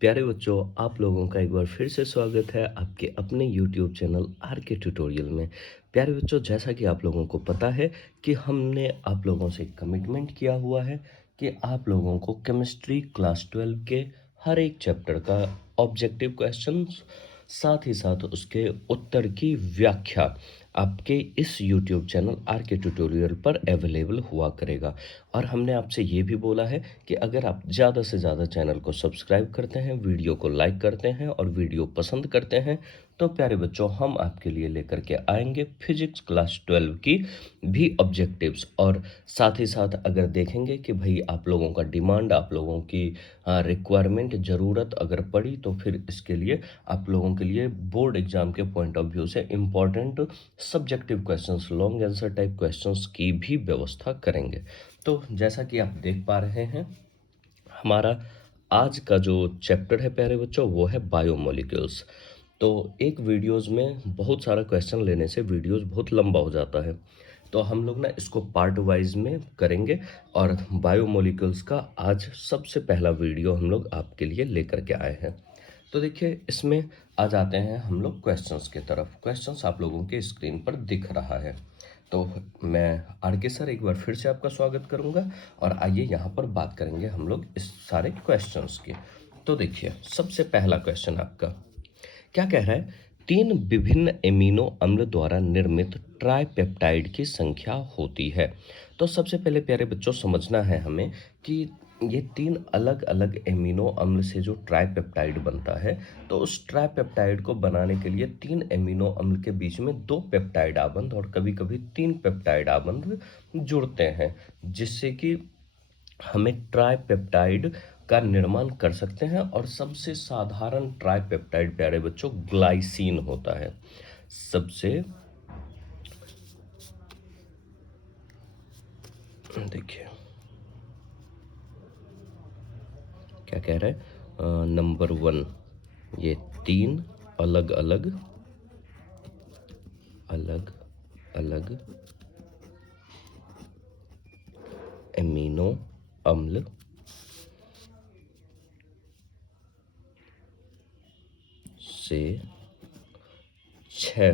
प्यारे बच्चों, आप लोगों का एक बार फिर से स्वागत है आपके अपने YouTube चैनल आर के ट्यूटोरियल में। प्यारे बच्चों, जैसा कि आप लोगों को पता है कि हमने आप लोगों से कमिटमेंट किया हुआ है कि आप लोगों को केमिस्ट्री क्लास 12 के हर एक चैप्टर का ऑब्जेक्टिव क्वेश्चंस, साथ ही साथ उसके उत्तर की व्याख्या आपके इस YouTube चैनल आर के ट्यूटोरियल पर अवेलेबल हुआ करेगा। और हमने आपसे ये भी बोला है कि अगर आप ज़्यादा से ज़्यादा चैनल को सब्सक्राइब करते हैं, वीडियो को लाइक करते हैं और वीडियो पसंद करते हैं, तो प्यारे बच्चों हम आपके लिए लेकर के आएंगे फिजिक्स क्लास 12 की भी ऑब्जेक्टिव्स। और साथ ही साथ अगर देखेंगे कि भाई आप लोगों का डिमांड, आप लोगों की रिक्वायरमेंट, ज़रूरत अगर पड़ी, तो फिर इसके लिए आप लोगों के लिए बोर्ड एग्जाम के पॉइंट ऑफ व्यू से important subjective questions, long answer type questions की भी व्यवस्था करेंगे। तो जैसा कि आप देख पा रहे हैं, हमारा आज का जो चैप्टर है प्यारे बच्चों, वो है बायोमोलिक्यूल्स। तो एक वीडियोस में बहुत सारा क्वेश्चन लेने से वीडियोस बहुत लंबा हो जाता है, तो हम लोग ना इसको पार्ट वाइज में करेंगे। और बायोमोलिक्यूल्स का आज सबसे पहला वीडियो हम लोग आपके लिए लेकर के आए हैं। तो देखिए, इसमें आ जाते हैं हम लोग क्वेश्चंस की तरफ। क्वेश्चंस आप लोगों के स्क्रीन पर दिख रहा है। तो मैं आर के सर एक बार फिर से आपका स्वागत करूंगा और आइए यहाँ पर बात करेंगे हम लोग इस सारे क्वेश्चंस की। तो देखिए, सबसे पहला क्वेश्चन आपका क्या कह रहा है? तीन विभिन्न एमिनो अम्ल द्वारा निर्मित ट्राइपेप्टाइड की संख्या होती है। तो सबसे पहले प्यारे बच्चों समझना है हमें कि ये तीन अलग अलग एमिनो अम्ल से जो ट्राइपेप्टाइड बनता है, तो उस ट्राइपेप्टाइड को बनाने के लिए तीन एमिनो अम्ल के बीच में दो पेप्टाइड आबंध और कभी कभी तीन पेप्टाइड आबंध जुड़ते हैं, जिससे कि हमें ट्राइपेप्टाइड का निर्माण कर सकते हैं। और सबसे साधारण ट्राइपेप्टाइड प्यारे बच्चों ग्लाइसिन होता है। सबसे देखिए क्या कह रहा है, नंबर 1, ये तीन अलग अलग अलग अलग एमिनो अम्ल से छह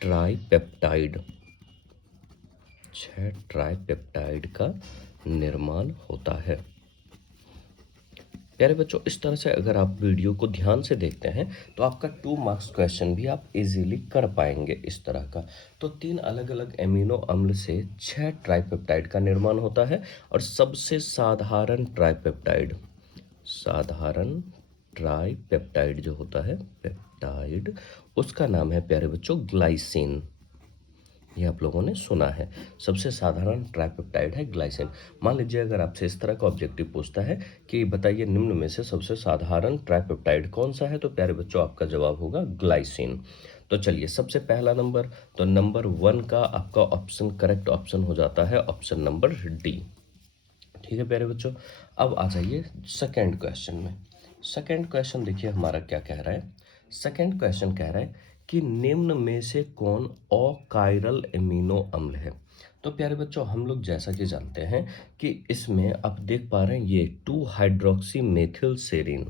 ट्राइपेप्टाइड छह ट्राइपेप्टाइड का निर्माण होता है। प्यारे बच्चों, इस तरह से अगर आप वीडियो को ध्यान से देखते हैं तो आपका 2 मार्क्स क्वेश्चन भी आप इजीली कर पाएंगे इस तरह का। तो तीन अलग अलग एमिनो अम्ल से छह ट्राइपेप्टाइड का निर्माण होता है। और सबसे साधारण ट्राइपेप्टाइड जो होता है पेप्टाइड, उसका नाम है प्यारे बच्चों ग्लाइसिन। ये आप लोगों ने सुना है, सबसे साधारण ट्राइपेप्टाइड है ग्लाइसिन। मान लीजिए अगर आपसे इस तरह का ऑब्जेक्टिव पूछता है कि बताइए निम्न में से सबसे साधारण ट्राइपेप्टाइड कौन सा है, तो प्यारे बच्चों आपका जवाब होगा ग्लाइसिन। तो चलिए, सबसे पहला नंबर, तो नंबर 1 का आपका ऑप्शन, करेक्ट ऑप्शन हो जाता है ऑप्शन नंबर डी। ठीक है प्यारे बच्चों, अब आ जाइए सेकेंड क्वेश्चन में। सेकेंड क्वेश्चन देखिए हमारा क्या कह रहा है। सेकेंड क्वेश्चन कह रहा है कि निम्न में से कौन अकायरल एमिनो अम्ल है। तो प्यारे बच्चों, हम लोग जैसा कि जानते हैं कि इसमें आप देख पा रहे हैं ये 2 hydroxy methyl serine,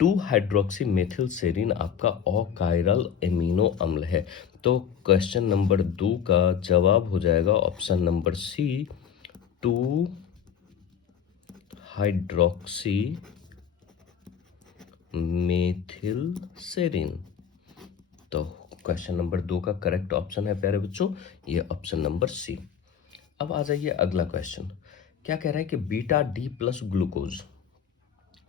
2 hydroxy methyl serine आपका अकायरल एमिनो अम्ल है। तो क्वेश्चन नंबर 2 का जवाब हो जाएगा option number C, 2 hydroxy methyl serine. तो क्वेश्चन नंबर 2 का करेक्ट ऑप्शन है प्यारे बच्चों ये ऑप्शन नंबर सी। अब आ जाइए अगला क्वेश्चन। क्या कह रहा है कि बीटा डी प्लस ग्लूकोज,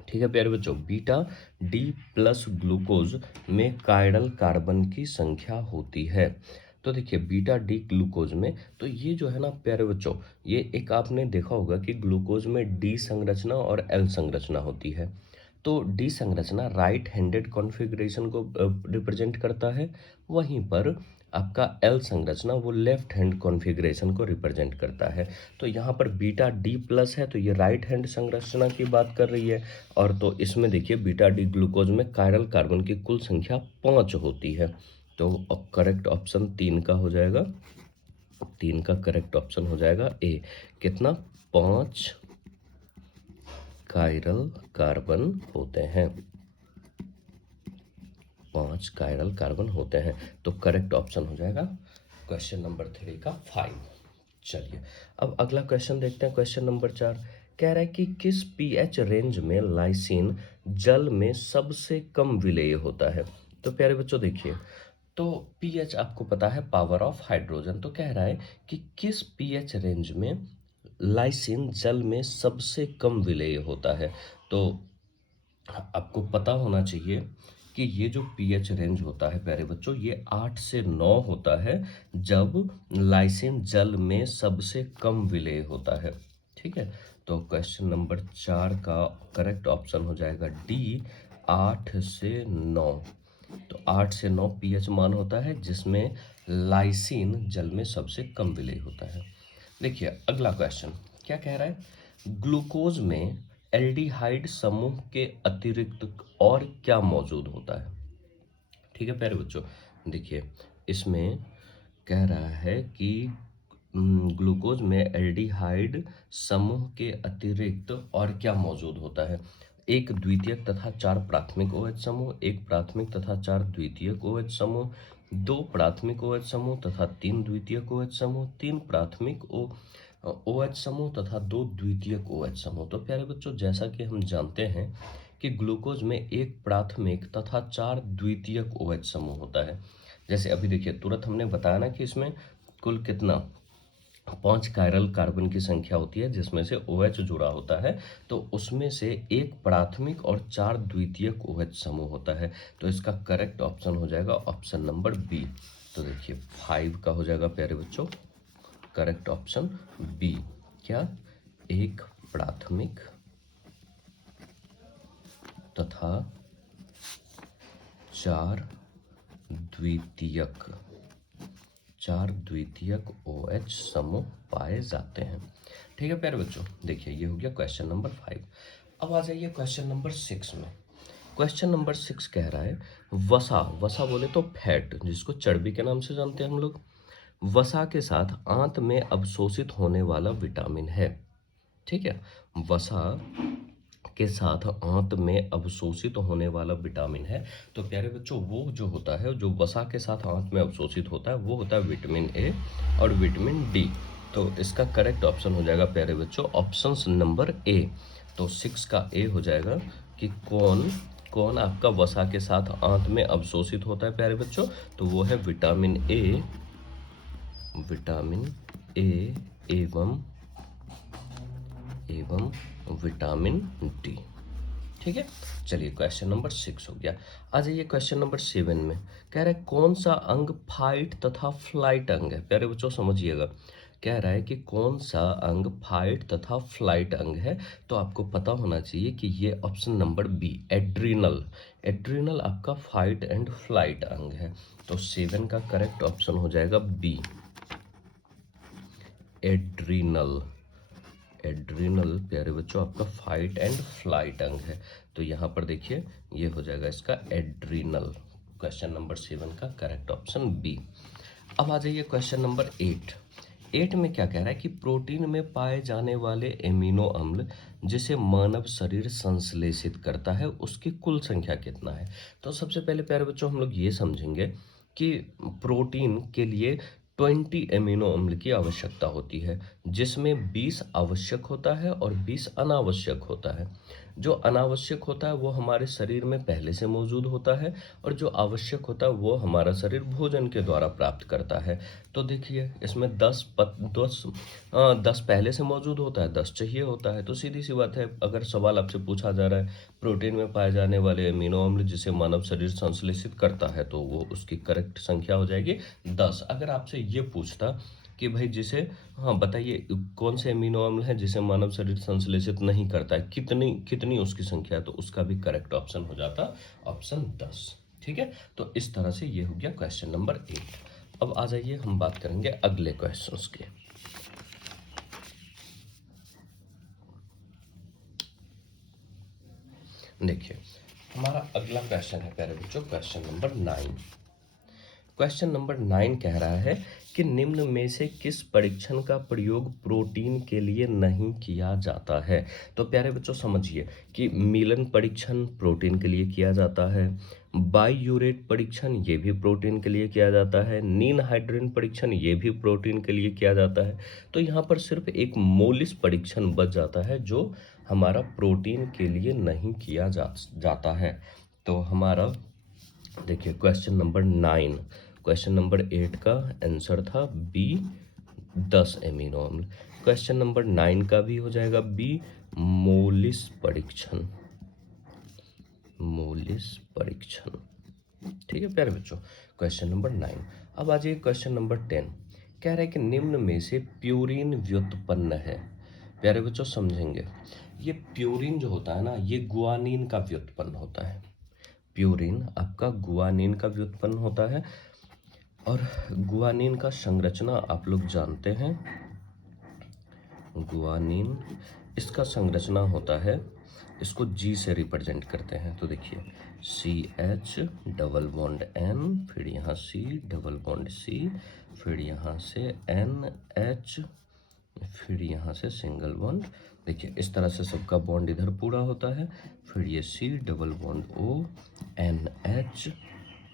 ठीक है प्यारे बच्चों, बीटा डी प्लस ग्लूकोज में कायरल कार्बन की संख्या होती है। तो देखिए बीटा डी ग्लूकोज में, तो ये जो है ना प्यारे बच्चों, ये एक आपने देखा होगा कि ग्लूकोज में डी संरचना और एल संरचना होती है। तो डी संरचना राइट हैंडेड कॉन्फ़िगरेशन को रिप्रेजेंट करता है, वहीं पर आपका एल संरचना वो लेफ्ट हैंड कॉन्फ़िगरेशन को रिप्रेजेंट करता है। तो यहाँ पर बीटा डी प्लस है तो ये राइट हैंड संरचना की बात कर रही है। और तो इसमें देखिए बीटा डी ग्लूकोज में कायरल कार्बन की कुल संख्या 5 होती है। तो करेक्ट ऑप्शन 3 का हो जाएगा, 3 का करेक्ट ऑप्शन हो जाएगा ए। कितना? 5 कायरल कार्बन होते हैं। 5 कायरल कार्बन होते हैं। तो करेक्ट ऑप्शन हो जाएगा क्वेश्चन नंबर 3 का 5। चलिए अब अगला क्वेश्चन देखते हैं। क्वेश्चन नंबर 4 कह रहा है कि किस पीएच रेंज में लाइसिन जल में सबसे कम विलेय होता है। तो प्यारे बच्चों देखिए, तो पीएच आपको पता है पावर ऑफ हाइड्रोजन। तो कह रहा है कि किस पीएच रेंज में लाइसिन जल में सबसे कम विलेय होता है। तो आपको पता होना चाहिए कि ये जो पीएच रेंज होता है प्यारे बच्चों, ये 8 से 9 होता है जब लाइसिन जल में सबसे कम विलेय होता है। ठीक है, तो क्वेश्चन नंबर 4 का करेक्ट ऑप्शन हो जाएगा डी, 8 से 9। तो 8 से 9 पीएच मान होता है जिसमें लाइसिन जल में सबसे कम विलेय होता है। देखिए अगला क्वेश्चन क्या कह रहा है, ग्लूकोज में एल्डिहाइड समूह के अतिरिक्त और क्या मौजूद होता है। ठीक है प्यारे बच्चों, देखिए इसमें कह रहा है कि ग्लूकोज में एल्डिहाइड समूह के अतिरिक्त और क्या मौजूद होता है। एक द्वितीयक तथा 4 प्राथमिक OH समूह, एक प्राथमिक तथा 4 द्वितीयक OH समूह, 2 प्राथमिक OH समूह तथा 3 द्वितीयक OH समूह, 3 प्राथमिक OH समूह तथा 2 द्वितीयक OH समूह। तो प्यारे बच्चों जैसा कि हम जानते हैं कि ग्लूकोज में एक प्राथमिक तथा 4 द्वितीयक OH समूह होता है। जैसे अभी देखिए तुरंत हमने बताया ना कि इसमें कुल कितना 5 कायरल कार्बन की संख्या होती है जिसमें से OH जुड़ा होता है। तो उसमें से एक प्राथमिक और 4 द्वितीयक OH समूह होता है। तो इसका करेक्ट ऑप्शन हो जाएगा ऑप्शन नंबर बी। तो देखिए 5 का हो जाएगा प्यारे बच्चों करेक्ट ऑप्शन बी। क्या, एक प्राथमिक तथा 4 द्वितीयक 4 द्वितीयक OH समूह पाए जाते हैं। ठीक है प्यारे बच्चों, देखिए ये हो गया क्वेश्चन नंबर 5। अब आ जाइए क्वेश्चन नंबर 6 में। क्वेश्चन नंबर 6 कह रहा है वसा, वसा बोले तो फैट जिसको चर्बी के नाम से जानते हैं हम लोग, वसा के साथ आंत में अवशोषित होने वाला विटामिन है। ठीक है, वसा के साथ आंत में अवशोषित होने वाला विटामिन है। तो प्यारे बच्चों वो जो होता है, जो वसा के साथ आंत में अवशोषित होता है वो होता है विटामिन ए और विटामिन डी। तो इसका करेक्ट ऑप्शन हो जाएगा प्यारे बच्चों ऑप्शन नंबर ए। तो 6 का ए हो जाएगा कि कौन कौन आपका वसा के साथ आंत में अवशोषित होता है प्यारे बच्चों। तो वो है विटामिन ए, विटामिन ए एवं एवं विटामिन डी। ठीक है, चलिए क्वेश्चन नंबर 6 हो गया। आ जाइए क्वेश्चन नंबर 7 में। कह रहा है कौन सा अंग फाइट तथा फ्लाइट अंग है। प्यारे बच्चों समझिएगा, कह रहा है कि कौन सा अंग फाइट तथा फ्लाइट अंग है। तो आपको पता होना चाहिए कि ये option number B adrenal, adrenal आपका फाइट एंड फ्लाइट अंग है। तो 7 का करेक्ट ऑप्शन हो जाएगा बी, एड्रिनल। एड्रिनल प्यारे बच्चों आपका फाइट एंड फ्लाइट अंग है। तो यहाँ पर देखिए ये हो जाएगा इसका एड्रिनल। क्वेश्चन नंबर 7 का करेक्ट ऑप्शन बी। अब आ जाइए क्वेश्चन नंबर 8। 8 में क्या कह रहा है कि प्रोटीन में पाए जाने वाले एमिनो अम्ल जिसे मानव शरीर संश्लेषित करता है उसकी कुल संख्या कितना है। तो सबसे पहले प्यारे बच्चों हम लोग ये समझेंगे कि प्रोटीन के लिए 20 एमिनो अम्ल की आवश्यकता होती है जिसमें 20 आवश्यक होता है और 20 अनावश्यक होता है। जो अनावश्यक होता है वो हमारे शरीर में पहले से मौजूद होता है और जो आवश्यक होता है वो हमारा शरीर भोजन के द्वारा प्राप्त करता है। तो देखिए इसमें 10 पहले से मौजूद होता है, 10 चाहिए होता है। तो सीधी सी बात है, अगर सवाल आपसे पूछा जा रहा है प्रोटीन में पाए जाने वाले अमीनो अम्ल जिसे मानव शरीर संश्लेषित करता है तो वो उसकी करेक्ट संख्या हो जाएगी 10। अगर आपसे ये पूछता कि भाई जिसे, हाँ बताइए कौन से अमीनो अम्ल है जिसे मानव शरीर संश्लेषित नहीं करता है, कितनी कितनी उसकी संख्या है, तो उसका भी करेक्ट ऑप्शन हो जाता ऑप्शन 10। ठीक है, तो इस तरह से ये हो गया क्वेश्चन नंबर 8। अब आ जाइए हम बात करेंगे अगले क्वेश्चंस की। देखिए हमारा अगला क्वेश्चन है प्यारे बच्चों क्वेश्चन नंबर 9। क्वेश्चन नंबर 9 कह रहा है कि निम्न में से किस परीक्षण का प्रयोग प्रोटीन के लिए नहीं किया जाता है। तो प्यारे बच्चों समझिए कि मिलन परीक्षण प्रोटीन के लिए किया जाता है, बाईयूरेट परीक्षण ये भी प्रोटीन के लिए किया जाता है, नीन हाइड्रोजन परीक्षण ये भी प्रोटीन के लिए किया जाता है। तो यहाँ पर सिर्फ एक मोलिस परीक्षण बच जाता है जो हमारा प्रोटीन के लिए नहीं किया जाता है। तो हमारा देखिए क्वेश्चन नंबर 9, क्वेश्चन नंबर 8 का आंसर था बी 10 एमिनो अम्ल। क्वेश्चन नंबर 9 का भी हो जाएगा बी मोलिस परीक्षण, मोलिस परीक्षण। ठीक है प्यारे बच्चों, क्वेश्चन नंबर 9। अब आ जाइए क्वेश्चन नंबर 10, कह रहा है कि निम्न में से प्यूरिन व्युत्पन्न है। प्यारे बच्चों समझेंगे, ये प्यूरिन जो होता है ना, ये गुआनिन का व्युत्पन्न होता है। प्यूरिन आपका गुआनिन का व्युत्पन्न होता है और गुआनिन का संरचना आप लोग जानते हैं। गुआनिन इसका संरचना होता है, इसको जी से रिप्रेजेंट करते हैं। तो देखिए CH डबल बॉन्ड N, फिर यहाँ C डबल बॉन्ड C, फिर यहाँ से NH, फिर यहाँ से सिंगल बॉन्ड। देखिए इस तरह से सबका बॉन्ड इधर पूरा होता है। फिर ये C double bond O, NH,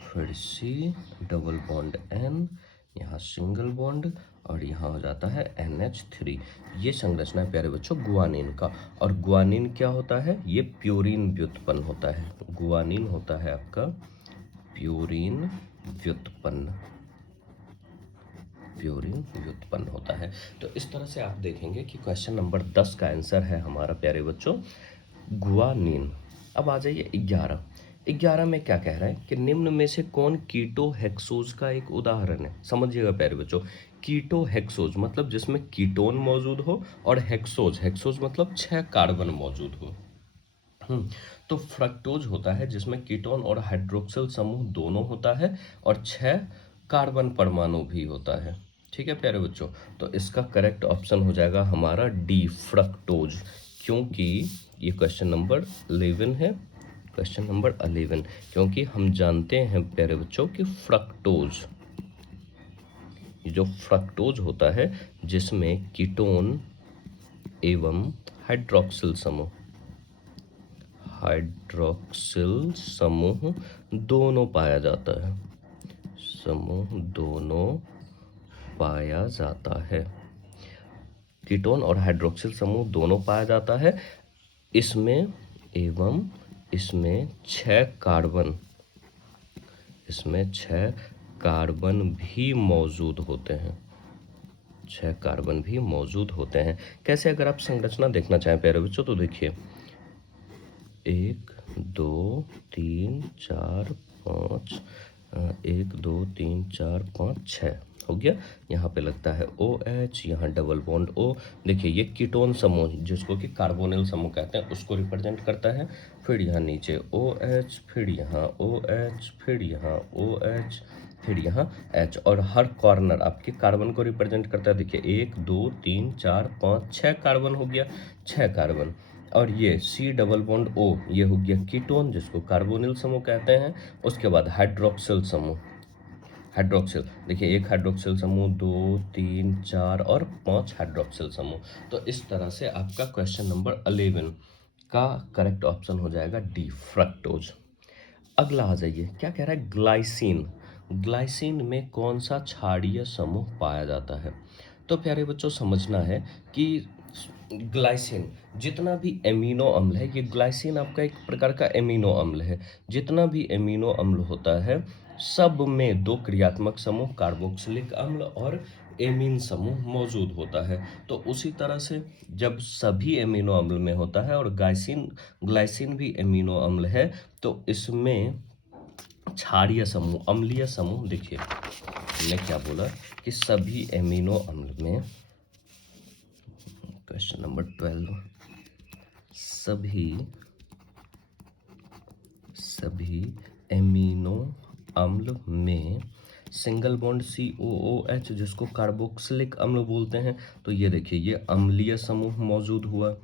फिर C डबल बॉन्ड N, यहाँ सिंगल बॉन्ड और यहाँ हो जाता है NH3। ये संरचना है प्यारे बच्चों गुआनिन का। और गुआनिन क्या होता है, ये प्यूरिन व्युत्पन्न होता है। गुआनिन होता है आपका प्यूरिन व्युत्पन्न, प्यूरिन व्युत्पन्न होता है। तो इस तरह से आप देखेंगे कि क्वेश्चन नंबर 10 का आंसर है हमारा प्यारे बच्चों गुआनिन। अब आ जाइए 11 में क्या कह रहा है कि निम्न में से कौन कीटो हेक्सोज का एक उदाहरण है। समझिएगा प्यारे बच्चों, कीटो हेक्सोज मतलब जिसमें कीटोन मौजूद हो, और हेक्सोज, हेक्सोज मतलब 6 कार्बन मौजूद हो। तो फ्रक्टोज होता है जिसमें कीटोन और हाइड्रोक्सिल समूह दोनों होता है और 6 कार्बन परमाणु भी होता है। ठीक है प्यारे बच्चों, तो इसका करेक्ट ऑप्शन हो जाएगा हमारा डी फ्रक्टोज, क्योंकि ये क्वेश्चन नंबर 11 है। क्वेश्चन नंबर 11, क्योंकि हम जानते हैं प्यारे बच्चों कि फ्रक्टोज, ये जो फ्रक्टोज होता है जिसमें कीटोन एवं हाइड्रोक्सिल समूह, हाइड्रोक्सिल समूह दोनों पाया जाता है, समूह दोनों पाया जाता है। कीटोन और हाइड्रोक्सिल समूह दोनों पाया जाता है इसमें, एवं इसमें 6 कार्बन, इसमें 6 कार्बन भी मौजूद होते हैं, 6 कार्बन भी मौजूद होते हैं। कैसे, अगर आप संरचना देखना चाहें प्यारे बच्चों तो देखिए 1 2 3 4 5, 1 2 3 4 5 6 हो गया। यहाँ पे लगता है OH, यहाँ डबल बॉन्ड O। देखिए ये कीटोन समूह जिसको कि कार्बोनिल समूह कहते हैं उसको रिप्रेजेंट करता है। फिर यहाँ नीचे OH, फिर यहाँ OH, फिर यहाँ OH, फिर यहाँ H, और हर कॉर्नर आपके कार्बन को रिप्रेजेंट करता है। देखिए 1 2 3 4 5 6 कार्बन हो गया, 6 कार्बन। और ये C डबल बॉन्ड O ये हो गया कीटोन जिसको कार्बोनिल समूह कहते हैं। उसके बाद हाइड्रोक्सिल समूह, हाइड्रोक्सिल देखिए 1 हाइड्रोक्सिल समूह, 2 3 4 और 5 हाइड्रोक्सिल समूह। तो इस तरह से आपका क्वेश्चन नंबर 11 का करेक्ट ऑप्शन हो जाएगा डी फ्रक्टोज। अगला आ जाइए, क्या कह रहा है ग्लाइसिन, ग्लाइसिन में कौन सा क्षारीय समूह पाया जाता है। तो प्यारे बच्चों समझना है कि ग्लाइसिन जितना भी एमिनो अम्ल है, ये ग्लाइसिन आपका एक प्रकार का एमिनो अम्ल है। जितना भी एमिनो अम्ल होता है सब में 2 क्रियात्मक समूह कार्बोक्सिलिक अम्ल और एमीन समूह मौजूद होता है। तो उसी तरह से जब सभी एमिनो अम्ल में होता है और ग्लाइसिन भी एमिनो अम्ल है तो इसमें क्षारीय समूह, अम्लीय समूह, देखिए हमने क्या बोला कि सभी एमिनो अम्ल में, क्वेश्चन नंबर 12, सभी एमिनो अम्ल में सिंगल बॉन्ड COOH जिसको कार्बोक्सिलिक अम्ल बोलते हैं। तो ये देखिए ये अम्लीय समूह मौजूद हुआ।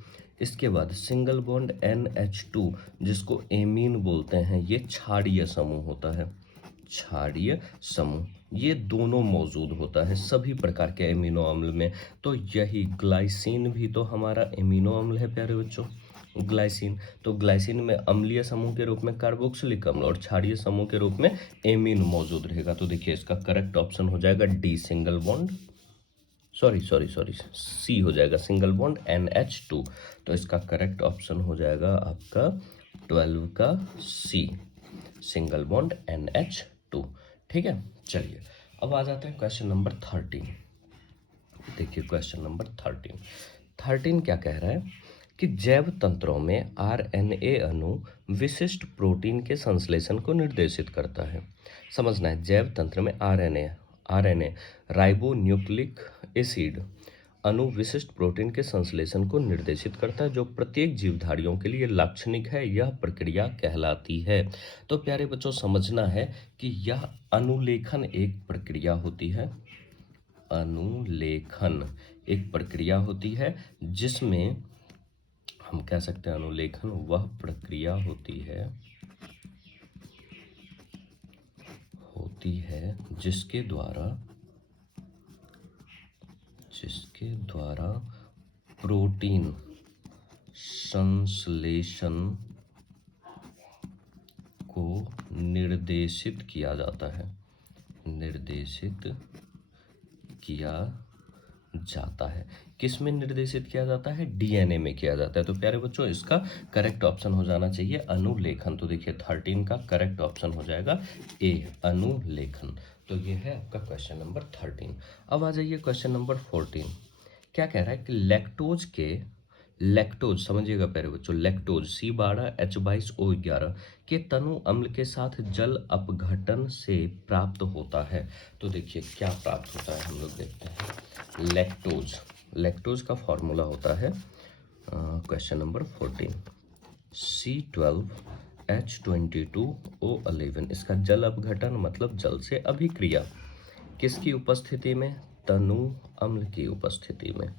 इसके बाद सिंगल बॉन्ड NH2 जिसको एमीन बोलते हैं, ये क्षारीय समूह होता है। क्षारीय समूह, ये दोनों मौजूद होता है सभी प्रकार के एमिनो अम्ल में। तो यही ग्लाइसिन भी तो हमारा एमिनो अम्ल है प्यारे बच्चों, ग्लाइसिन। तो ग्लाइसिन में अम्लीय समूह के रूप में कार्बोक्सिलिक अम्ल और क्षारीय समूह के रूप में एमीन मौजूद रहेगा। तो देखिए इसका करेक्ट ऑप्शन हो जाएगा D, single bond, sorry C हो जाएगा, सिंगल बॉन्ड NH2। तो इसका करेक्ट ऑप्शन हो जाएगा आपका 12 का सी, सिंगल बॉन्ड NH2। ठीक है, चलिए अब आ जाते हैं क्वेश्चन नंबर 13। देखिए क्वेश्चन नंबर 13 क्या कह रहा है कि जैव तंत्रों में RNA अणु विशिष्ट प्रोटीन के संश्लेषण को निर्देशित करता है। समझना है, जैव तंत्र में आरएनए राइबो न्यूक्लिक एसिड अणु विशिष्ट प्रोटीन के संश्लेषण को निर्देशित करता है, जो प्रत्येक जीवधारियों के लिए लाक्षणिक है। यह प्रक्रिया कहलाती है। तो प्यारे बच्चों समझना है कि यह अनुलेखन एक प्रक्रिया होती है। अनुलेखन एक प्रक्रिया होती है जिसमें हम कह सकते हैं अनुलेखन वह प्रक्रिया होती है जिसके द्वारा प्रोटीन संश्लेषण को निर्देशित किया जाता है, किस में निर्देशित किया जाता है? डीएनए में किया जाता है। तो प्यारे बच्चों इसका करेक्ट ऑप्शन हो जाना चाहिए अनुलेखन। तो देखिए 13 का करेक्ट ऑप्शन हो जाएगा ए, अनुलेखन। तो ये है आपका क्वेश्चन नंबर 13। अब आ जाइए क्वेश्चन नंबर 14। क्या कह रहा है कि लैक्टोज समझिएगा प्यारे बच्चों, लैक्टोज C12H22O11 के तनु अम्ल के साथ जल अपघटन से प्राप्त होता है। तो देखिए क्या प्राप्त होता है हम लोग देखते हैं। लैक्टोज का फॉर्मूला होता है क्वेश्चन नंबर 14 C12H22O11। इसका जल अपघटन मतलब जल से अभिक्रिया, किसकी उपस्थिति में? तनु अम्ल की उपस्थिति में।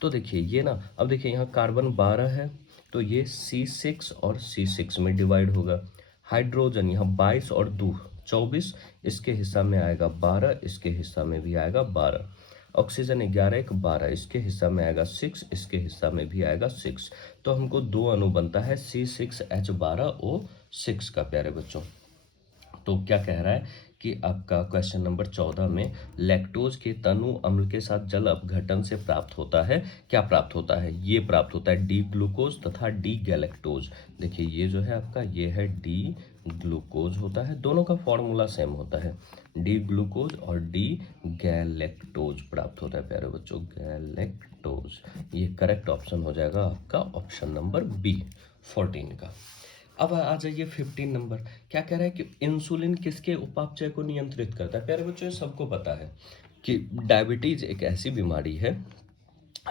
तो देखिए ये ना, अब देखिए यहाँ कार्बन 12 है तो ये C6 और C6 में डिवाइड होगा। हाइड्रोजन यहाँ 22 और 2 24, इसके हिस्सा में आएगा 12, इसके हिस्सा में भी आएगा 12। ऑक्सीजन 11 1 12, इसके हिस्सा में आएगा 6, इसके हिस्सा में भी आएगा 6। तो हमको दो अणु बनता है C6H12O6 का प्यारे बच्चों। तो क्या कह रहा है कि आपका क्वेश्चन नंबर 14 में लैक्टोज के तनु अम्ल के साथ जल अपघटन से प्राप्त होता है, क्या प्राप्त होता है? ये प्राप्त होता है डी ग्लूकोज तथा डी गैलेक्टोज। देखिए ये जो है आपका ये है डी ग्लूकोज होता है, दोनों का फॉर्मूला सेम होता है, डी ग्लूकोज और डी गैलेक्टोज प्राप्त होता है प्यारे बच्चों, गैलेक्टोज। ये करेक्ट ऑप्शन हो जाएगा आपका ऑप्शन नंबर बी 14 का। अब आ जाइए 15 नंबर। क्या कह रहा है कि इंसुलिन किसके उपापचय को नियंत्रित करता है? प्यारे बच्चों सबको पता है कि डायबिटीज एक ऐसी बीमारी है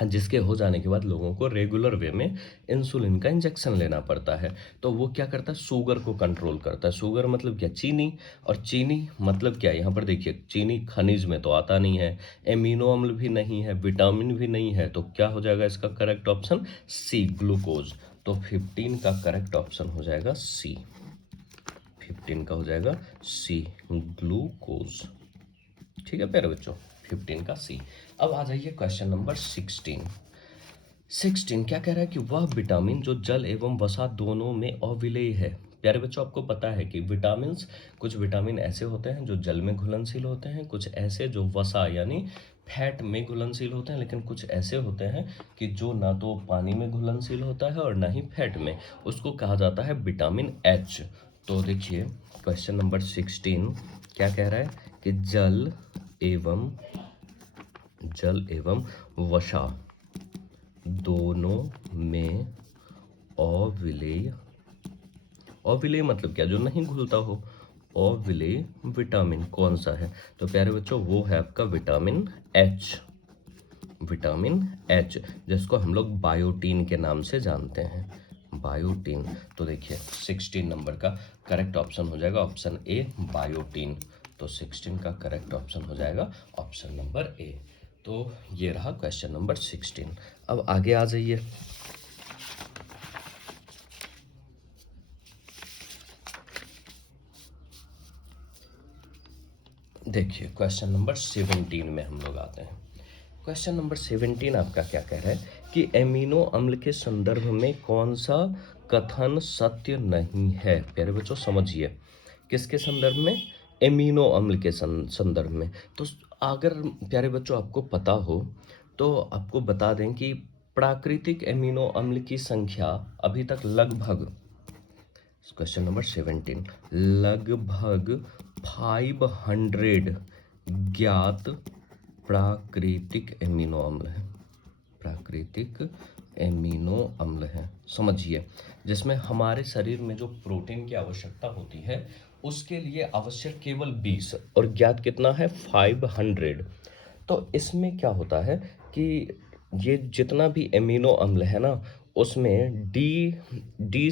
जिसके हो जाने के बाद लोगों को रेगुलर वे में इंसुलिन का इंजेक्शन लेना पड़ता है। तो वो क्या करता है? शुगर को कंट्रोल करता है। शुगर मतलब क्या? चीनी। और चीनी मतलब क्या? यहाँ पर देखिए चीनी खनिज में तो आता नहीं है, एमिनो अम्ल भी नहीं है, विटामिन भी नहीं है। तो क्या हो जाएगा इसका करेक्ट ऑप्शन? सी, ग्लूकोज। तो 15 का करेक्ट ऑप्शन हो जाएगा सी, 15 का हो जाएगा सी, ग्लूकोज। ठीक है प्यारे बच्चों, 15 का सी। अब आ जाइए क्वेश्चन नंबर 16 क्या कह रहा है कि वह विटामिन जो जल एवं वसा दोनों में अविलेय है। प्यारे बच्चों आपको पता है कि विटामिन्स, कुछ विटामिन ऐसे होते हैं जो जल में घुलनशील होते हैं, कुछ ऐसे जो वसा यानी फैट में घुलनशील होते हैं, लेकिन कुछ ऐसे होते हैं कि जो ना तो पानी में घुलनशील होता है और ना ही फैट में, उसको कहा जाता है विटामिन एच। तो देखिए क्वेश्चन नंबर 16 क्या कह रहा है कि जल एवं वसा दोनों में अविलेय मतलब क्या? जो नहीं घुलता हो। अविलेय विटामिन कौन सा है? तो प्यारे बच्चों वो है आपका विटामिन एच, जिसको हम लोग बायोटीन के नाम से जानते हैं, बायोटीन। तो देखिए 16 नंबर का करेक्ट ऑप्शन हो जाएगा ऑप्शन ए, बायोटीन। तो 16 का करेक्ट ऑप्शन हो जाएगा ऑप्शन नंबर ए। तो ये रहा क्वेश्चन नंबर 16। अब आगे आ जाइए। देखिए क्वेश्चन नंबर 17 में हम लोग आते हैं। क्वेश्चन नंबर 17 आपका क्या कह रहा है कि एमिनो अम्ल के संदर्भ में कौन सा कथन सत्य नहीं है। प्यारे बच्चों समझिए, किसके संदर्भ में? एमिनो अम्ल के संदर्भ में। तो अगर प्यारे बच्चों आपको पता हो तो आपको बता दें कि प्राकृतिक एमिनो अम्ल की संख्या अभी तक लगभग, क्वेश्चन नंबर 17, लगभग 500 ज्ञात प्राकृतिक एमिनो अम्ल है। प्राकृतिक एमिनो अम्ल है, समझिए, जिसमें हमारे शरीर में जो प्रोटीन की आवश्यकता होती है उसके लिए आवश्यक केवल 20 और ज्ञात कितना है 500। तो इसमें क्या होता है कि ये जितना भी एमिनो अम्ल है ना उसमें डी डी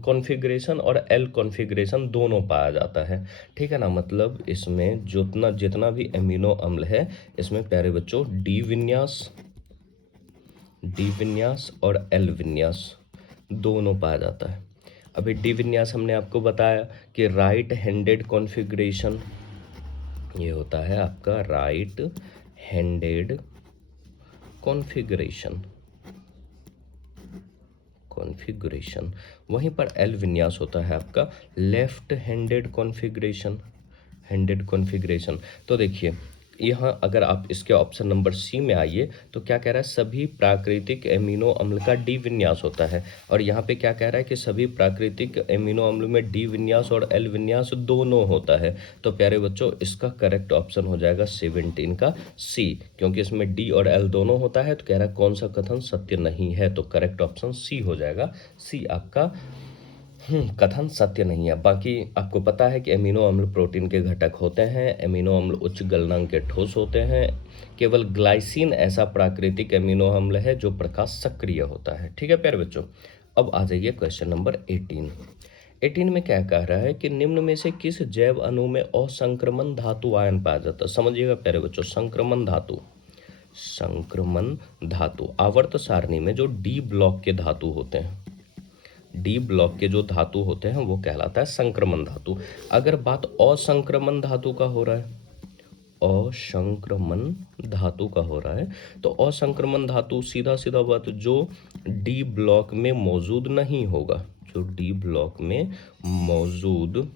कॉन्फ़िगरेशन और एल कॉन्फ़िगरेशन दोनों पाया जाता है। ठीक है ना, मतलब इसमें जितना जितना भी एमिनो अम्ल है इसमें प्यारे बच्चों डी विन्यास और एल विन्यास दोनों पाया जाता है। अभी डी विन्यास हमने आपको बताया कि राइट हैंडेड कॉन्फ़िगरेशन, ये होता है आपका राइट हैंडेड कॉन्फ़िगरेशन। वहीं पर एल विन्यास होता है आपका लेफ्ट हैंडेड कॉन्फ़िगरेशन। तो देखिए यहाँ अगर आप इसके ऑप्शन नंबर सी में आइए तो क्या कह रहा है, सभी प्राकृतिक एमिनो अम्ल का डी विन्यास होता है। और यहाँ पे क्या कह रहा है कि सभी प्राकृतिक एमिनो अम्ल में डी विन्यास और एल विन्यास दोनों होता है। तो प्यारे बच्चों इसका करेक्ट ऑप्शन हो जाएगा 17 का सी, क्योंकि इसमें डी और एल दोनों होता है। तो कह रहा है कौन सा कथन सत्य नहीं है, तो करेक्ट ऑप्शन सी हो जाएगा। सी आपका कथन सत्य नहीं है। बाकी आपको पता है कि एमिनो अम्ल प्रोटीन के घटक होते हैं। एमिनो अम्ल उच्च गलनांक के ठोस होते हैं। केवल ग्लाइसिन ऐसा प्राकृतिक एमिनो अम्ल है जो प्रकाश सक्रिय होता है। ठीक है प्यारे बच्चों, अब आ जाइए क्वेश्चन नंबर 18 में क्या कह रहा है कि निम्न में से किस जैव अणु में असंक्रमण धातु आयन पाया जाता है। समझिएगा प्यारे बच्चों, संक्रमण धातु आवर्त सारणी में जो डी ब्लॉक के धातु होते हैं, डी ब्लॉक के जो धातु होते हैं वो कहलाता है संक्रमण धातु। अगर बात असंक्रमण धातु का हो रहा है, असंक्रमण धातु का हो रहा है, तो असंक्रमण धातु सीधा सीधा बात जो डी ब्लॉक में मौजूद नहीं होगा, जो डी ब्लॉक में मौजूद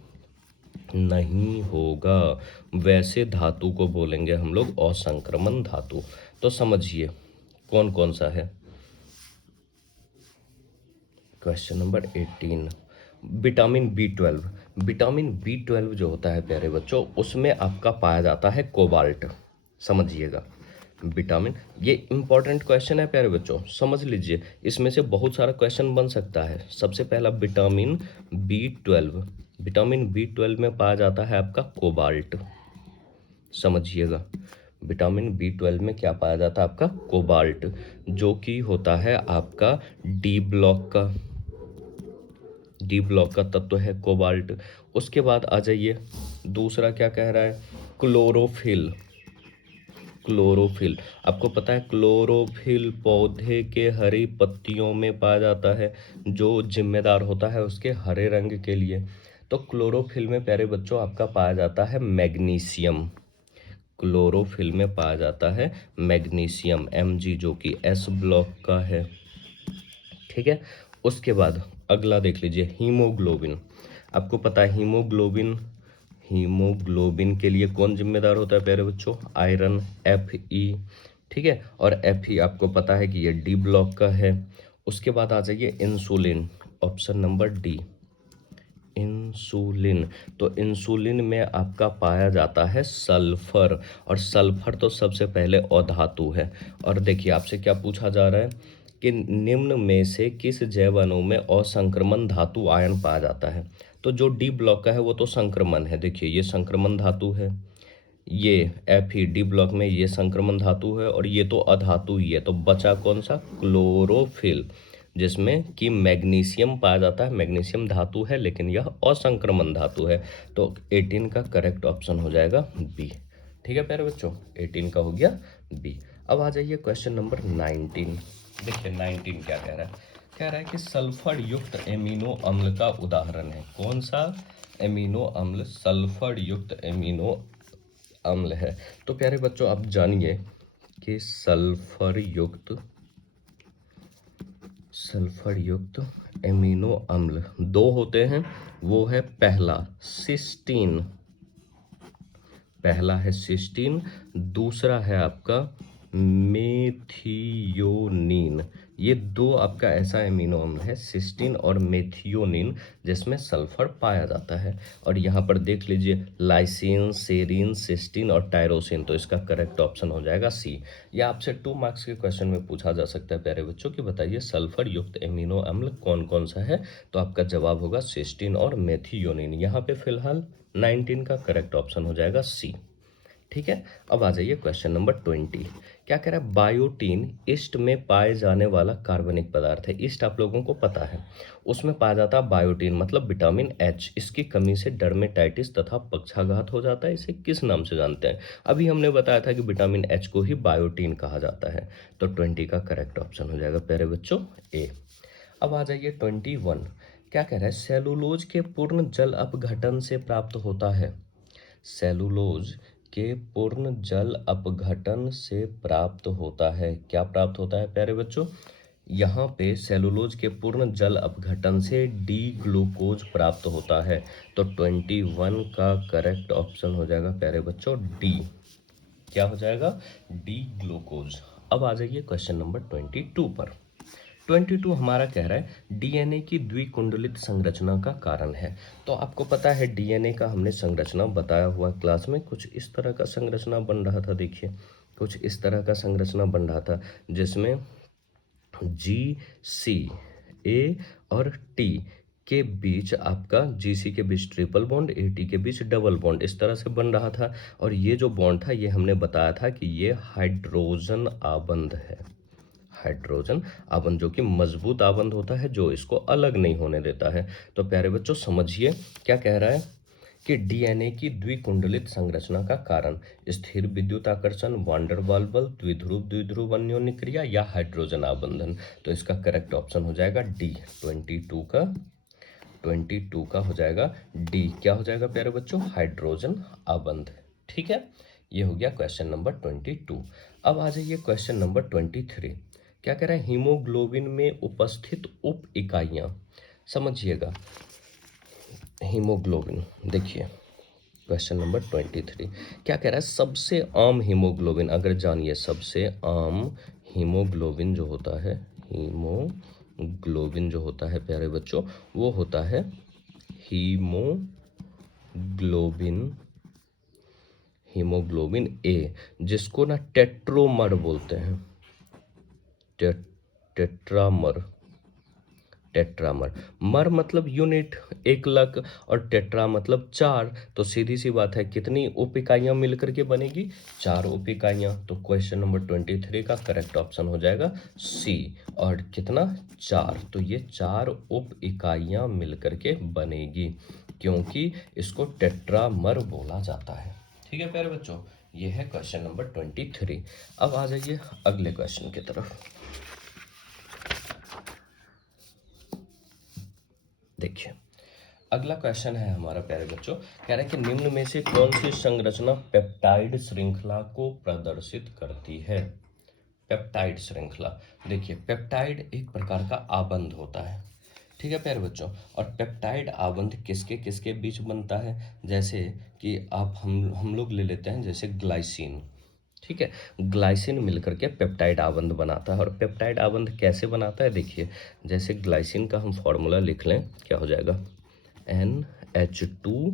नहीं होगा वैसे धातु को बोलेंगे हम लोग असंक्रमण धातु। तो समझिए कौन कौन सा है। Question number 18, vitamin B twelve जो होता है प्यारे बच्चों उसमें आपका पाया जाता है कोबाल्ट। समझिएगा विटामिन, ये इंपॉर्टेंट क्वेश्चन है प्यारे बच्चों, समझ लीजिए, इसमें से बहुत सारा क्वेश्चन बन सकता है। सबसे पहला विटामिन बी ट्वेल्व में पाया जाता है आपका कोबाल्ट। समझिएगा विटामिन बी ट्वेल्व में क्या पाया जाता है आपका कोबाल्ट, जो कि होता है आपका डी ब्लॉक का तत्व है कोबाल्ट। उसके बाद आ जाइए दूसरा क्या कह रहा है, क्लोरोफिल। आपको पता है क्लोरोफिल पौधे के हरी पत्तियों में पाया जाता है, जो जिम्मेदार होता है उसके हरे रंग के लिए। तो क्लोरोफिल में प्यारे बच्चों आपका पाया जाता है मैग्नीशियम। क्लोरोफिल में पाया जाता है मैग्नीशियम Mg, जो कि S ब्लॉक का है। ठीक है, उसके बाद अगला देख लीजिए हीमोग्लोबिन। आपको पता है हीमोग्लोबिन के लिए कौन जिम्मेदार होता है प्यारे बच्चों, आयरन Fe। ठीक है, और Fe आपको पता है कि ये डी ब्लॉक का है। उसके बाद आ जाइए insulin, option number D insulin. तो इंसुलिन में आपका पाया जाता है सल्फर, और सल्फर तो सबसे पहले अधातु है। और देखिए आपसे क्या पूछा जा रहा है कि निम्न में से किस जैव अणु में असंक्रमण धातु आयन पाया जाता है। तो जो डी ब्लॉक का है वो तो संक्रमण है, देखिए ये संक्रमण धातु है, ये Fe डी ब्लॉक में ये संक्रमण धातु है, और ये तो अधातु ही है। तो बचा कौन सा, क्लोरोफिल, जिसमें कि मैग्नीशियम पाया जाता है। मैग्नीशियम धातु है लेकिन यह असंक्रमण धातु है। तो 18 का करेक्ट ऑप्शन हो जाएगा बी। ठीक है प्यारे बच्चों, 18 का हो गया बी। अब आ जाइए क्वेश्चन नंबर 19। देखिए 19 क्या कह रहा है कि सल्फर युक्त एमिनो अम्ल का उदाहरण है। कौन सा एमिनो अम्ल सल्फर युक्त एमिनो अम्ल है। तो प्यारे बच्चों आप जानिए कि सल्फर युक्त एमिनो अम्ल दो होते हैं। वो है पहला है सिस्टीन, दूसरा है आपका मेथियोनिन। ये दो आपका ऐसा एमिनो अम्ल है, सिस्टीन और मेथियोनिन, जिसमें सल्फर पाया जाता है। और यहाँ पर देख लीजिए लाइसिन, सेरीन, सिस्टीन और टायरोसिन, तो इसका करेक्ट ऑप्शन हो जाएगा सी। या आपसे 2 मार्क्स के क्वेश्चन में पूछा जा सकता है प्यारे बच्चों कि बताइए सल्फर युक्त एमिनो अम्ल कौन कौन सा है, तो आपका जवाब होगा सिस्टीन और मेथियोनिन। यहाँ पे फिलहाल 19 का करेक्ट ऑप्शन हो जाएगा सी। ठीक है, अब आ जाइए क्वेश्चन नंबर 20। क्या कह रहा है, बायोटीन ईस्ट में पाए जाने वाला कार्बनिक पदार्थ है। ईस्ट आप लोगों को पता है, उसमें पाया जाता है बायोटीन मतलब विटामिन एच। इसकी कमी से डर्मेटाइटिस तथा पक्षाघात हो जाता है। इसे किस नाम से जानते हैं? अभी हमने बताया था कि विटामिन एच को ही बायोटीन कहा जाता है। तो 20 का करेक्ट ऑप्शन हो जाएगा प्यारे बच्चों ए। अब आ जाइए 21। क्या कह रहा है, सेलुलोज के पूर्ण जल अपघटन से प्राप्त होता है। सेलुलोज के पूर्ण जल अपघटन से प्राप्त होता है। क्या प्राप्त होता है प्यारे बच्चों? यहाँ पे सेलुलोज के पूर्ण जल अपघटन से डी ग्लूकोज प्राप्त होता है। तो 21 का करेक्ट ऑप्शन हो जाएगा प्यारे बच्चों डी। क्या हो जाएगा? D glucose. अब आ जाइए क्वेश्चन नंबर 22 पर। 22 हमारा कह रहा है डीएनए की द्विकुंडलित संरचना का कारण है। तो आपको पता है डीएनए का हमने संरचना बताया हुआ क्लास में। कुछ इस तरह का संरचना बन रहा था, देखिए कुछ इस तरह का संरचना बन रहा था, जिसमें जी सी ए और टी के बीच आपका जीसी के बीच ट्रिपल बॉन्ड, एटी के बीच डबल बॉन्ड, इस तरह से बन रहा था। और ये जो बॉन्ड था ये हमने बताया था कि ये हाइड्रोजन आबंध है। हाइड्रोजन आबंध जो कि मजबूत आबंध होता है, जो इसको अलग नहीं होने देता है। तो प्यारे बच्चों समझिए क्या कह रहा है कि डीएनए की द्विकुंडलित संरचना का कारण स्थिर विद्युत आकर्षण, वांडर वाल बल, द्विध्रुव द्विध्रुव अन्योन्य क्रिया या हाइड्रोजन आबंधन। तो इसका करेक्ट ऑप्शन हो जाएगा डी। 22 का हो जाएगा डी। क्या हो जाएगा प्यारे बच्चों? हाइड्रोजन आबंध। ठीक है, ये हो गया क्वेश्चन नंबर 22। अब आ जाइए क्वेश्चन नंबर 23। क्या कह रहा है, हीमोग्लोबिन में उपस्थित उप इकाइयां। समझिएगा हीमोग्लोबिन, देखिए क्वेश्चन नंबर 23 क्या कह रहा है, सबसे आम हीमोग्लोबिन अगर जानिए, सबसे आम हीमोग्लोबिन जो होता है, हीमोग्लोबिन जो होता है प्यारे बच्चों, वो होता है हीमोग्लोबिन ए, जिसको ना टेट्रोमर बोलते हैं। टेट्रामर। मर मतलब यूनिट, एक लाख, और टेट्रा मतलब 4। तो सीधी सी बात है, कितनी उप इकाइयां मिलकर के बनेगी? 4 उप इकाइयां। तो क्वेश्चन नंबर 23 का करेक्ट ऑप्शन हो जाएगा सी। और कितना? 4। तो ये 4 उप इकाइयां मिलकर के बनेगी, क्योंकि इसको टेट्रामर बोला जाता है। ठीक है प्यारे बच्चों, ये है क्वेश्चन नंबर 23। अब आ जाइए अगले क्वेश्चन की तरफ। देखिए अगला क्वेश्चन है हमारा प्यारे बच्चों, कह रहा है कि निम्न में से कौन सी संरचना पेप्टाइड श्रृंखला को प्रदर्शित करती है। पेप्टाइड श्रृंखला, देखिए पेप्टाइड एक प्रकार का आबंध होता है। ठीक है प्यारे बच्चों, और पेप्टाइड आबंध किसके किसके बीच बनता है? जैसे कि आप हम लोग ले लेते हैं जैसे ग्लाइसिन। ठीक है, ग्लाइसिन मिलकर के पेप्टाइड आबंध बनाता है। और पेप्टाइड आबंध कैसे बनाता है? देखिए जैसे ग्लाइसिन का हम फॉर्मूला लिख लें, क्या हो जाएगा? NH2,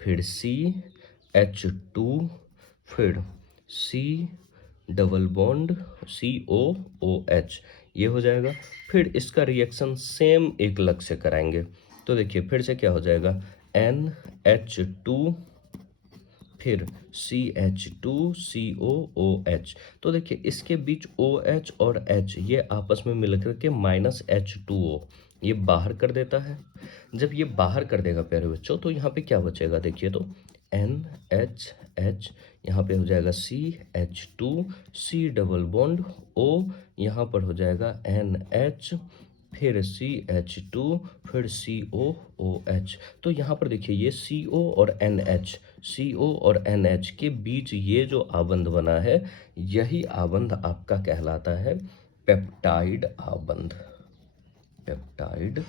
फिर CH2, फिर C डबल बॉन्ड COOH, ये हो जाएगा। फिर इसका रिएक्शन सेम एक लग से कराएंगे। तो देखिए फिर से क्या हो जाएगा, NH2, फिर CH2COOH। तो देखिए इसके बीच OH और H ये आपस में मिलकर के -H2O ये बाहर कर देता है। जब ये बाहर कर देगा प्यारे बच्चों, तो यहाँ पे क्या बचेगा? देखिए तो NHH, यहाँ पे हो जाएगा CH2, C double bond O, यहाँ पर हो जाएगा NH, फिर CH2, फिर COOH। तो यहाँ पर देखिए ये CO और NH, CO और NH के बीच ये जो आबंध बना है, यही आबंध आपका कहलाता है पेप्टाइड आबंध। पेप्टाइड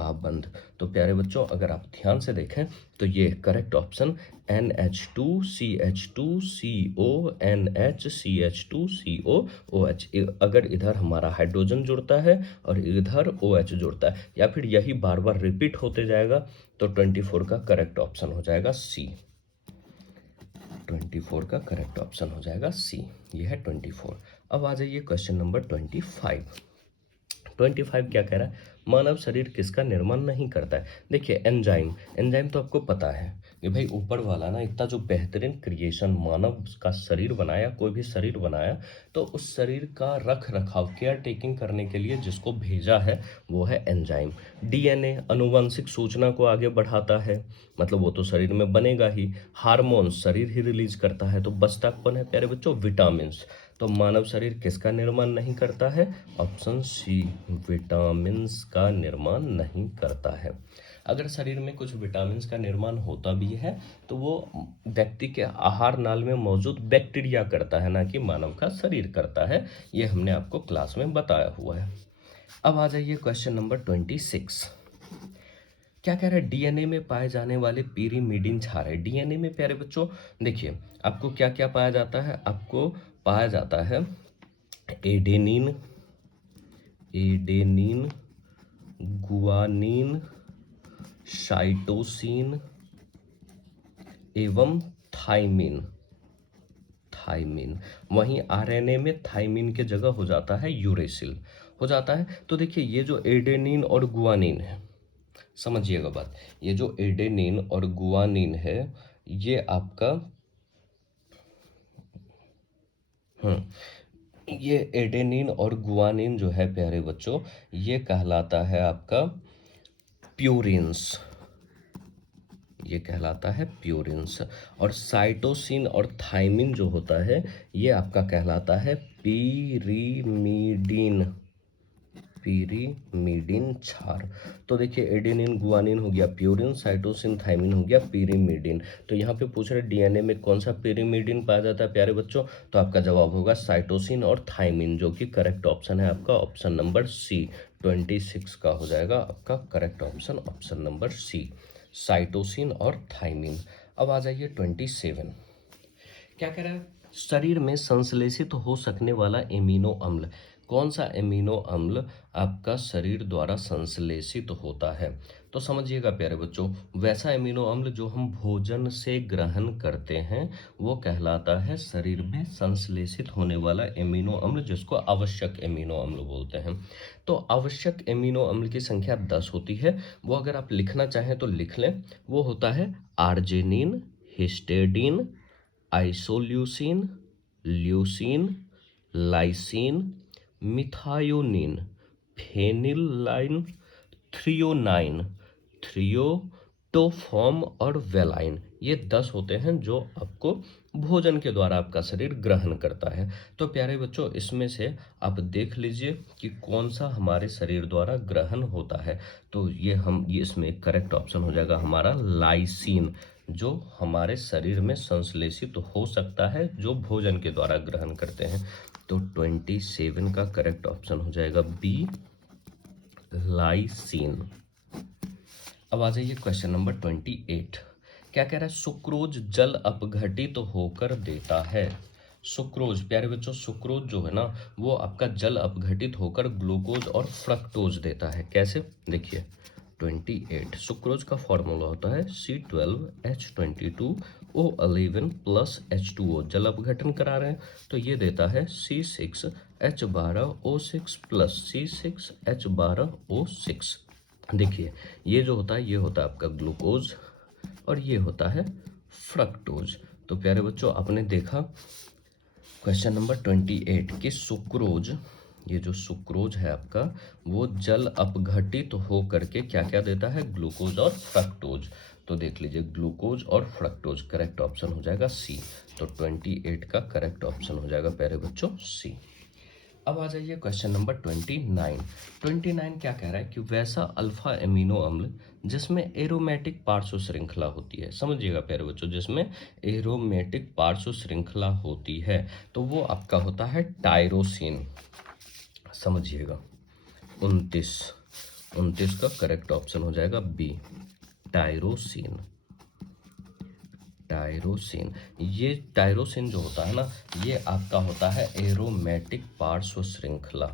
आबंध। तो प्यारे बच्चों, अगर आप ध्यान से देखें तो ये correct option NH2 CH2 CO NH CH2 COOH। अगर इधर हमारा हाइड्रोजन जुड़ता है और इधर OH जुड़ता है, या फिर यही बार बार रिपीट होते जाएगा, तो 24 का करेक्ट ऑप्शन हो जाएगा C। 24 का करेक्ट ऑप्शन हो जाएगा C। ये है 24। अब आ जाइए क्वेश्चन नंबर 25। 25 क्या कह रहा है? मानव शरीर किसका निर्माण नहीं करता है? देखिए एंजाइम, एंजाइम तो आपको पता है कि भाई ऊपर वाला ना इतना जो बेहतरीन क्रिएशन मानव का शरीर बनाया, कोई भी शरीर बनाया, तो उस शरीर का रख रखाव, केयर टेकिंग करने के लिए जिसको भेजा है वो है एंजाइम। DNA अनुवांशिक सूचना को आगे बढ़ाता है, मतलब वो तो शरीर में बनेगा ही। हार्मोन शरीर ही रिलीज करता है, तो बचता कौन है प्यारे बच्चों? विटामिन। तो मानव शरीर किसका निर्माण नहीं करता है? ऑप्शन C, विटामिन्स का निर्माण नहीं करता है। अगर शरीर में कुछ विटामिन्स का निर्माण होता भी है तो वो व्यक्ति के आहार नाल में मौजूद बैक्टीरिया करता है, ना कि मानव का शरीर करता है। ये हमने आपको क्लास में बताया हुआ है। अब आ जाइए क्वेश्चन नंबर 26। क्या कह रहा है? DNA में पाए जाने वाले पीरिमिडीन क्षार है। DNA में प्यारे बच्चों देखिए आपको क्या क्या पाया जाता है? आपको पाया जाता है एडेनिन, एडेनिन, गुआनिन, साइटोसिन एवं थाइमिन। थाइमिन। वहीं RNA में थाइमिन के जगह हो जाता है यूरेसिल, हो जाता है। तो देखिए ये जो एडेनिन और गुआनिन है, समझिएगा बात, ये जो एडेनिन और गुआनिन है ये आपका ये एडेनिन और गुआनिन जो है प्यारे बच्चों, ये कहलाता है आपका प्यूरिन्स। ये कहलाता है प्यूरिन्स। और साइटोसिन और थाइमिन जो होता है ये आपका कहलाता है पीरिमिडीन। पीरिमिडीन क्षार। तो देखिए एडेनिन गुआनिन हो गया प्यूरिन, साइटोसिन थाइमिन हो गया पीरिमिडीन। तो यहाँ पे पूछ रहे DNA में कौन सा पीरिमिडीन पाया जाता है प्यारे बच्चों? तो आपका जवाब होगा साइटोसिन और थाइमिन, जो कि करेक्ट ऑप्शन है आपका ऑप्शन नंबर C। 26 का हो जाएगा आपका correct option, option number C, cytosine और थाइमिन। अब आ जाइए 27। क्या कह रहा है? शरीर में संश्लेषित हो सकने वाला एमिनो अम्ल। कौन सा एमिनो अम्ल आपका शरीर द्वारा संश्लेषित होता है? तो समझिएगा प्यारे बच्चों, वैसा एमिनो अम्ल जो हम भोजन से ग्रहण करते हैं वो कहलाता है शरीर में संश्लेषित होने वाला एमिनो अम्ल, जिसको आवश्यक एमिनो अम्ल बोलते हैं। तो आवश्यक एमिनो अम्ल की संख्या 10 होती है। वो अगर आप लिखना चाहें तो लिख लें। वो होता है arginine, histidine, isoleucine, leucine, lysine, methionine, phenylalanine, threonine, tryptophan और वेलाइन। ये 10 होते हैं जो आपको भोजन के द्वारा आपका शरीर ग्रहण करता है। तो प्यारे बच्चों इसमें से आप देख लीजिए कि कौन सा हमारे शरीर द्वारा ग्रहण होता है। तो ये इसमें करेक्ट ऑप्शन हो जाएगा हमारा लाइसिन, जो हमारे शरीर में संश्लेषित हो सकता है जो भोजन के द्वारा ग्रहण करते हैं। तो 27 का करेक्ट ऑप्शन हो जाएगा B, लाइसिन। अब आ जाइए क्वेश्चन नंबर 28। क्या कह रहा है? सुक्रोज जल अपघटित तो होकर देता है। सुक्रोज प्यारे बच्चों, सुक्रोज जो है ना वो आपका जल अपघटित होकर ग्लूकोज और फ्रक्टोज देता है। कैसे? देखिए 28 सुक्रोज का फॉर्मूला होता है C12H22O11 प्लस H2O। जल अपघटन करा रहे हैं तो ये देता है C6H12O6 प्लस C6H12O6। देखिए ये जो होता है ये होता है आपका ग्लूकोज और ये होता है फ्रक्टोज। तो प्यारे बच्चों आपने देखा क्वेश्चन नंबर 28 कि सुक्रोज, ये जो सुक्रोज है आपका वो जल अपघटित हो करके क्या क्या देता है? ग्लूकोज और फ्रक्टोज। तो देख लीजिए ग्लूकोज और फ्रक्टोज, करेक्ट ऑप्शन हो जाएगा C। तो 28 का करेक्ट ऑप्शन हो जाएगा प्यारे बच्चों C। अब आ जाइए क्वेश्चन नंबर 29। 29 क्या कह रहा है कि वैसा अल्फा एमिनो अम्ल जिसमें एरोमेटिक पार्श्व श्रृंखला होती है। समझिएगा प्यारे बच्चों, जिसमें एरोमेटिक पार्श्व श्रृंखला होती है तो वो आपका होता है टायरोसिन। समझिएगा 29 29 का करेक्ट ऑप्शन हो जाएगा बी, टायरोसिन। टायरोसिन, ये टायरोसिन जो होता है ना, ये आपका होता है एरोमेटिक पार्श्व श्रृंखला।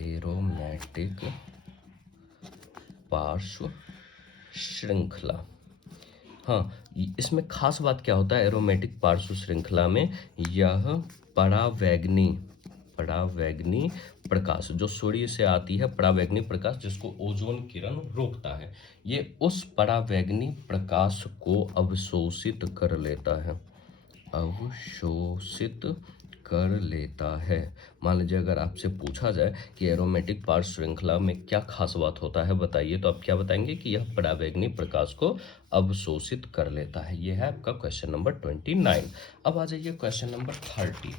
एरोमेटिक पार्श्व श्रृंखला। हाँ, इसमें खास बात क्या होता है एरोमेटिक पार्श्व श्रृंखला में, यह परावैगनी परावैगनी प्रकाश जो सूर्य से आती है, परावैगनी प्रकाश जिसको ओजोन किरण रोकता है, ये उस परावैगनी प्रकाश को अवशोषित कर लेता है। अवशोषित कर लेता है। मान लीजिए अगर आपसे पूछा जाए कि एरोमेटिक पार्श्व श्रृंखला में क्या खास बात होता है बताइए, तो आप क्या बताएंगे कि यह परावैगनी प्रकाश को अवशोषित कर लेता है। यह है आपका क्वेश्चन नंबर 29। अब आ जाइए क्वेश्चन नंबर 30।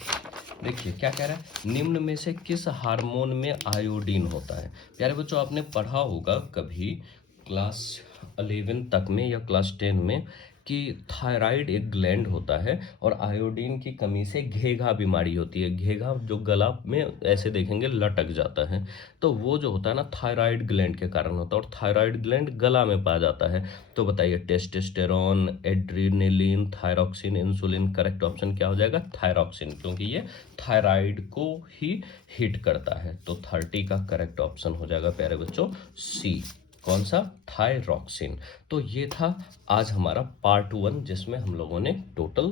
देखिए क्या कह रहा है, निम्न में से किस हार्मोन में आयोडीन होता है। प्यारे बच्चों, आपने पढ़ा होगा कभी क्लास 11 तक में या क्लास 10 में कि थायराइड एक ग्लैंड होता है और आयोडीन की कमी से घेघा बीमारी होती है। घेघा जो गला में ऐसे देखेंगे लटक जाता है, तो वो जो होता है ना थायराइड ग्लैंड के कारण होता है, और थायराइड ग्लैंड गला में पाया जाता है। तो बताइए testosterone, adrenaline, thyroxine, insulin, correct option क्या हो जाएगा, थायरॉक्सिन, क्योंकि ये थायराइड को ही हिट करता है। तो 30 का करेक्ट ऑप्शन हो जाएगा प्यारे बच्चों सी। कौन सा, थायरॉक्सिन। तो ये था आज हमारा पार्ट 1, जिसमें हम लोगों ने टोटल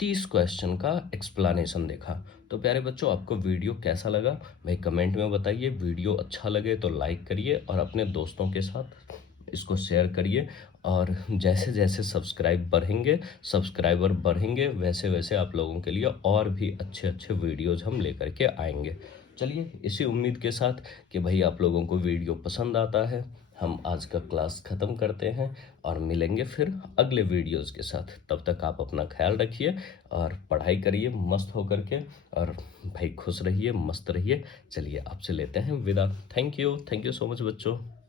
30 क्वेश्चन का एक्सप्लेनेशन देखा। तो प्यारे बच्चों, आपको वीडियो कैसा लगा भाई कमेंट में बताइए। वीडियो अच्छा लगे तो लाइक करिए और अपने दोस्तों के साथ इसको शेयर करिए। और जैसे जैसे सब्सक्राइबर बढ़ेंगे वैसे वैसे आप लोगों के लिए और भी अच्छे अच्छे वीडियोज़ हम लेकर के आएंगे। चलिए इसी उम्मीद के साथ कि भाई आप लोगों को वीडियो पसंद आता है, हम आज का क्लास ख़त्म करते हैं और मिलेंगे फिर अगले वीडियोज़ के साथ। तब तक आप अपना ख्याल रखिए और पढ़ाई करिए मस्त होकर के, और भाई खुश रहिए, मस्त रहिए। चलिए आपसे लेते हैं विदा। थैंक यू सो मच बच्चों।